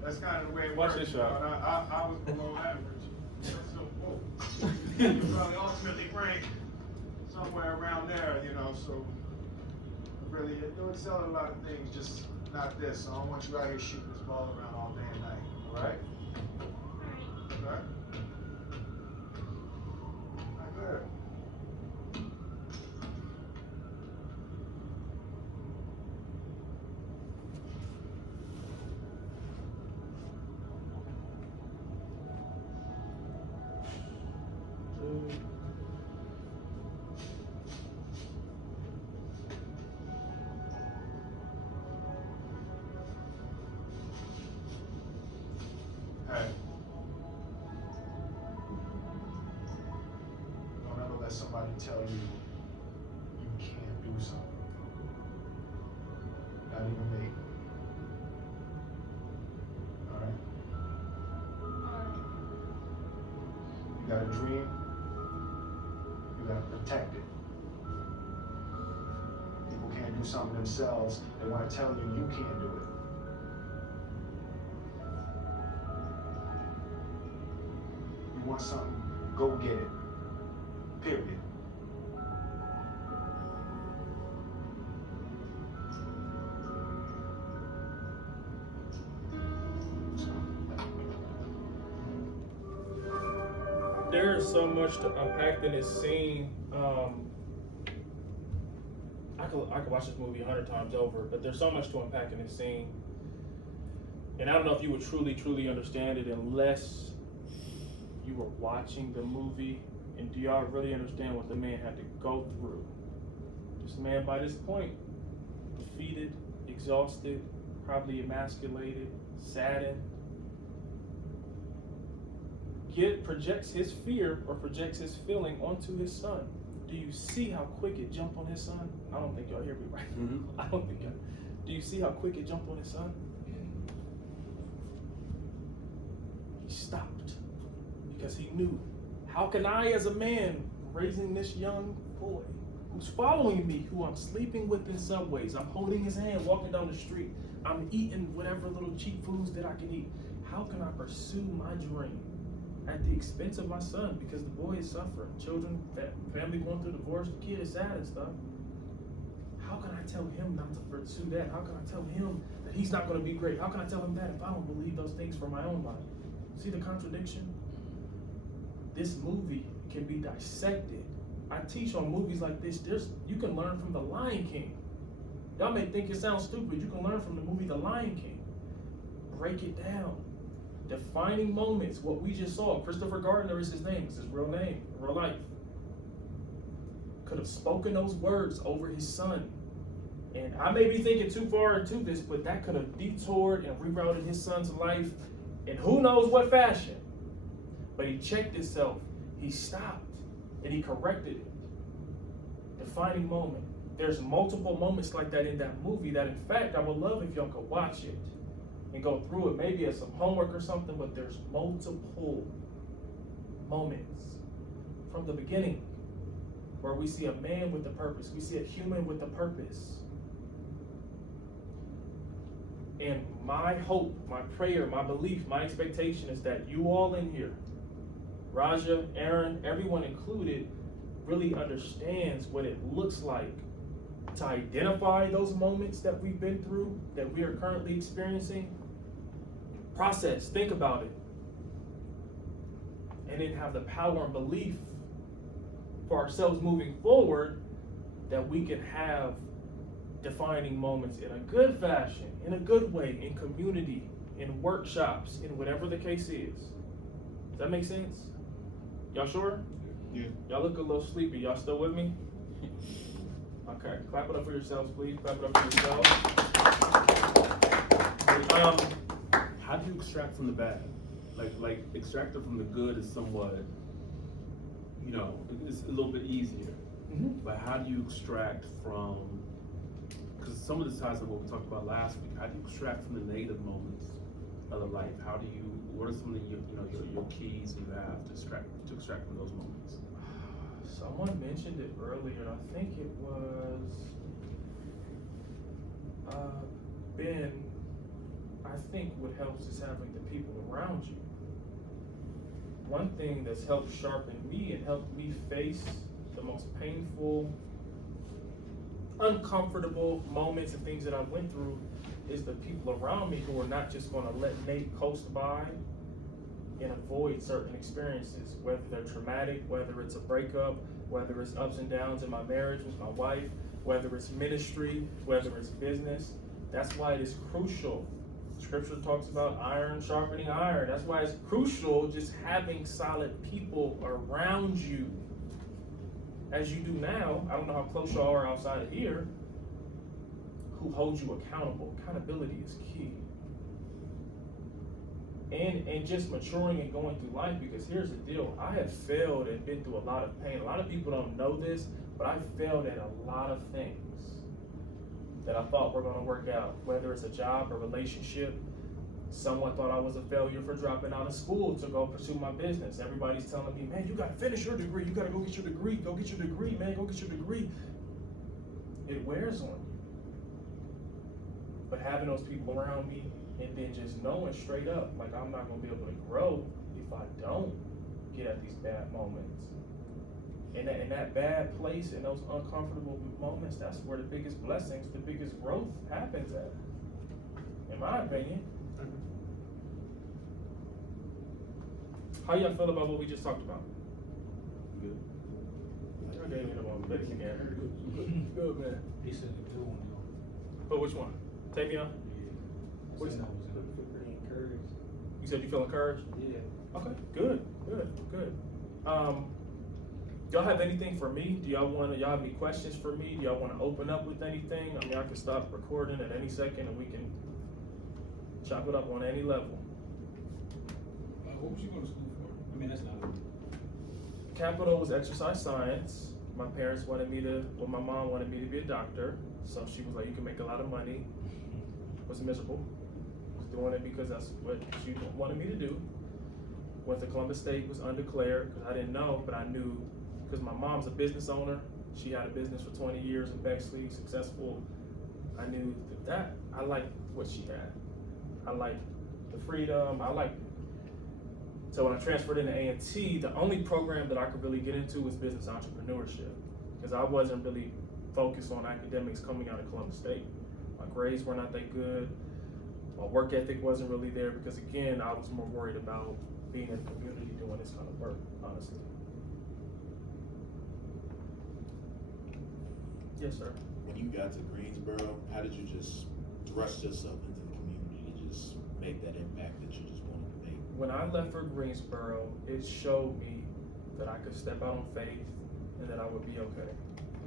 That's kind of the way it Watch works. this you know, shot. and I was below average. So, whoa. You're probably ultimately ranked somewhere around there, you know, so really, you'll excel at a lot of things, just not this. So I don't want you out here shooting this ball around all day and night, all right? Okay? Not good. Hey. Don't ever let somebody tell you you can't do something. Not even me. Alright? You got a dream, you gotta protect it. People can't do something themselves, they wanna tell you you can't do it. You want something, go get it. Period. There is so much to unpack in this scene. I could watch this movie 100 times over, but there's so much to unpack in this scene. And I don't know if you would truly understand it unless you were watching the movie. And do y'all really understand what the man had to go through? This man, by this point, defeated, exhausted, probably emasculated, saddened, projects his fear or projects his feeling onto his son. Do you see how quick it jumped on his son? I don't think y'all hear me right. Mm-hmm. I don't think y'all. Do you see how quick it jumped on his son? He stopped because he knew, how can I as a man raising this young boy who's following me, who I'm sleeping with in subways, I'm holding his hand walking down the street, I'm eating whatever little cheap foods that I can eat, how can I pursue my dream at the expense of my son because the boy is suffering. Children, family going through divorce, the kid is sad and stuff. How can I tell him not to pursue that? How can I tell him that he's not going to be great? How can I tell him that if I don't believe those things for my own life? See the contradiction? This movie can be dissected. I teach on movies like this. You can learn from The Lion King. Y'all may think it sounds stupid. You can learn from the movie The Lion King. Break it down. Defining moments, what we just saw. Christopher Gardner is his name. It's his real name, real life. Could have spoken those words over his son. And I may be thinking too far into this, but that could have detoured and rerouted his son's life in who knows what fashion. But he checked himself. He stopped and he corrected it. Defining moment. There's multiple moments like that in that movie that, in fact, I would love if y'all could watch it and go through it, maybe as some homework or something, but there's multiple moments from the beginning where we see a man with a purpose. We see a human with a purpose. And my hope, my prayer, my belief, my expectation is that you all in here, Raja, Aaron, everyone included, really understands what it looks like to identify those moments that we've been through, that we are currently experiencing. Process, think about it. And then have the power and belief for ourselves moving forward that we can have defining moments in a good fashion, in a good way, in community, in workshops, in whatever the case is. Does that make sense? Y'all sure? Yeah. Y'all look a little sleepy. Y'all still with me? Okay, clap it up for yourselves, please. Clap it up for yourselves. How do you extract from the bad? Like extracting from the good is somewhat, it's a little bit easier. Mm-hmm. But how do you extract from, because some of the ties of what we talked about last week, how do you extract from the negative moments of the life? What are some of the, your keys you have to extract from those moments? Someone mentioned it earlier. I think it was Ben. I think what helps is having the people around you. One thing that's helped sharpen me and helped me face the most painful, uncomfortable moments and things that I went through is the people around me who are not just going to let Nate coast by and avoid certain experiences, whether they're traumatic, whether it's a breakup, whether it's ups and downs in my marriage with my wife, whether it's ministry, whether it's business. That's why it is crucial. Scripture talks about iron sharpening iron. That's why it's crucial just having solid people around you. As you do now, I don't know how close y'all are outside of here, who hold you accountable. Accountability is key. And just maturing and going through life, because here's the deal. I have failed and been through a lot of pain. A lot of people don't know this, but I failed at a lot of things that I thought were going to work out, whether it's a job or relationship. Someone thought I was a failure for dropping out of school to go pursue my business. Everybody's telling me, man, you got to finish your degree. You got to go get your degree. Go get your degree, man. Go get your degree. It wears on you. But having those people around me and then just knowing straight up, like, I'm not going to be able to grow if I don't get at these bad moments. And in that bad place, in those uncomfortable moments, that's where the biggest blessings, the biggest growth happens at, in my opinion. How y'all feel about what we just talked about? Good. I gave you the one bit again. Good, man. He said the good one, though. But which one? Tavion? Yeah. Which Said one? that was good. Pretty encouraged. You said you feel encouraged? Yeah. Okay, good. Y'all have anything for me? Y'all have any questions for me? Do y'all want to open up with anything? I mean, I can stop recording at any second and we can chop it up on any level. What was you going to school for? I mean, that's not a... Capital was exercise science. My my mom wanted me to be a doctor. So she was like, you can make a lot of money. Was miserable. Was doing it because that's what she wanted me to do. Went to Columbus State, was undeclared, because I didn't know, but I knew, because my mom's a business owner. She had a business for 20 years in Bexley, successful. I knew that I liked what she had. I liked the freedom. I liked So when I transferred into A&T, the only program that I could really get into was business entrepreneurship, because I wasn't really focused on academics coming out of Columbus State. My grades were not that good. My work ethic wasn't really there, because again, I was more worried about being in the community doing this kind of work, honestly. Yes, sir. When you got to Greensboro, how did you just thrust yourself into the community to just make that impact that you just wanted to make? When I left for Greensboro, it showed me that I could step out on faith and that I would be okay.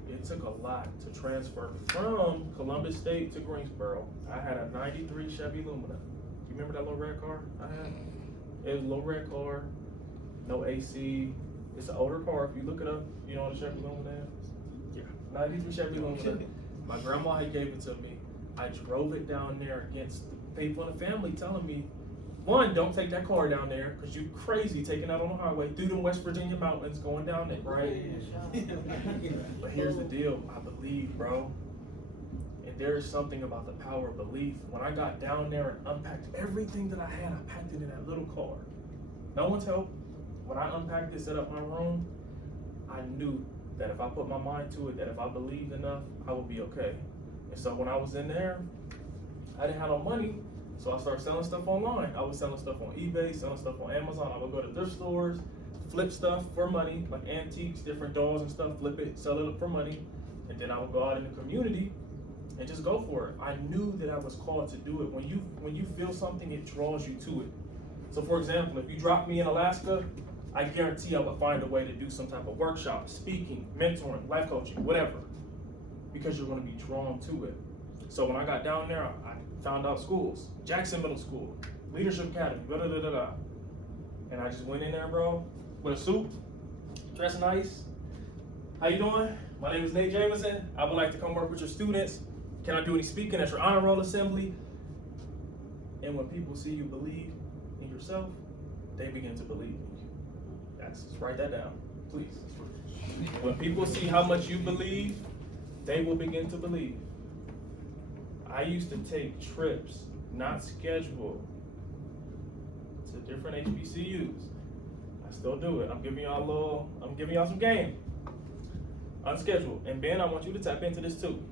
It took a lot to transfer from Columbus State to Greensboro. I had a 93 Chevy Lumina. You remember that little red car I had? It was a little red car, no AC. It's an older car. If you look it up, you know what a Chevy Lumina is? Yeah, 93 Chevy Lumina. My grandma had gave it to me. I drove it down there against the people in the family telling me, one, don't take that car down there, because you crazy taking out on the highway through the West Virginia mountains going down there, right? But here's the deal, I believe, bro. And there's something about the power of belief. When I got down there and unpacked everything that I had, I packed it in that little car. No one's help. When I unpacked it, set up my room, I knew that if I put my mind to it, that if I believed enough, I would be okay. And so when I was in there, I didn't have no money. So I started selling stuff online. I was selling stuff on eBay, selling stuff on Amazon. I would go to thrift stores, flip stuff for money, like antiques, different dolls and stuff, flip it, sell it for money. And then I would go out in the community and just go for it. I knew that I was called to do it. When you feel something, it draws you to it. So for example, if you drop me in Alaska, I guarantee I would find a way to do some type of workshop, speaking, mentoring, life coaching, whatever, because you're gonna be drawn to it. So when I got down there, I found out schools, Jackson Middle School, Leadership Academy, and I just went in there, bro, with a suit, dressed nice. How you doing? My name is Nate Jameson. I would like to come work with your students. Can I do any speaking at your honor roll assembly? And when people see you believe in yourself, they begin to believe in you. Just write that down, please. When people see how much you believe, they will begin to believe. I used to take trips, not scheduled, to different HBCUs. I still do it. I'm giving y'all some game. Unscheduled. And Ben, I want you to tap into this too.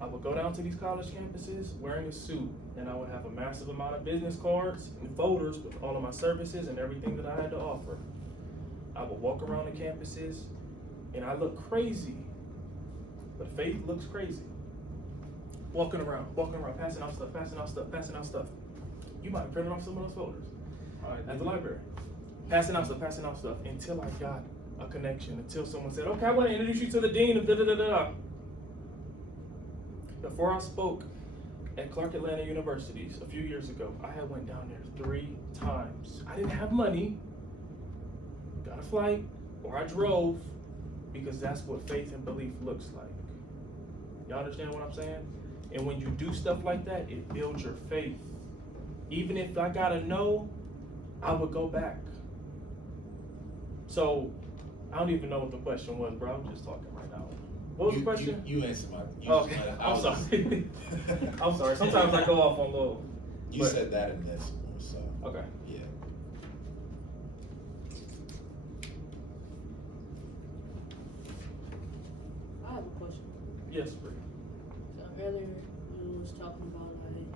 I would go down to these college campuses wearing a suit, and I would have a massive amount of business cards and folders with all of my services and everything that I had to offer. I would walk around the campuses, and I look crazy, but faith looks crazy. Walking around, passing out stuff. You might have printed off some of those folders at the library. Passing out stuff until I got a connection, until someone said, okay, I want to introduce you to the dean of da-da-da-da. Before I spoke at Clark Atlanta Universities a few years ago, I had went down there 3 times. I didn't have money, got a flight, or I drove, because that's what faith and belief looks like. Y'all understand what I'm saying? And when you do stuff like that, it builds your faith. Even if I gotta know, I would go back. So, I don't even know what the question was, bro. I'm just talking right now. What was the question? You answered my. Okay, I'm sorry. I'm sorry. Sometimes I go off on little. You said that in this one, so. Okay. Yeah. I have a question. Yes, Bree. So earlier we was talking about like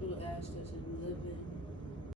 you asked us if we live in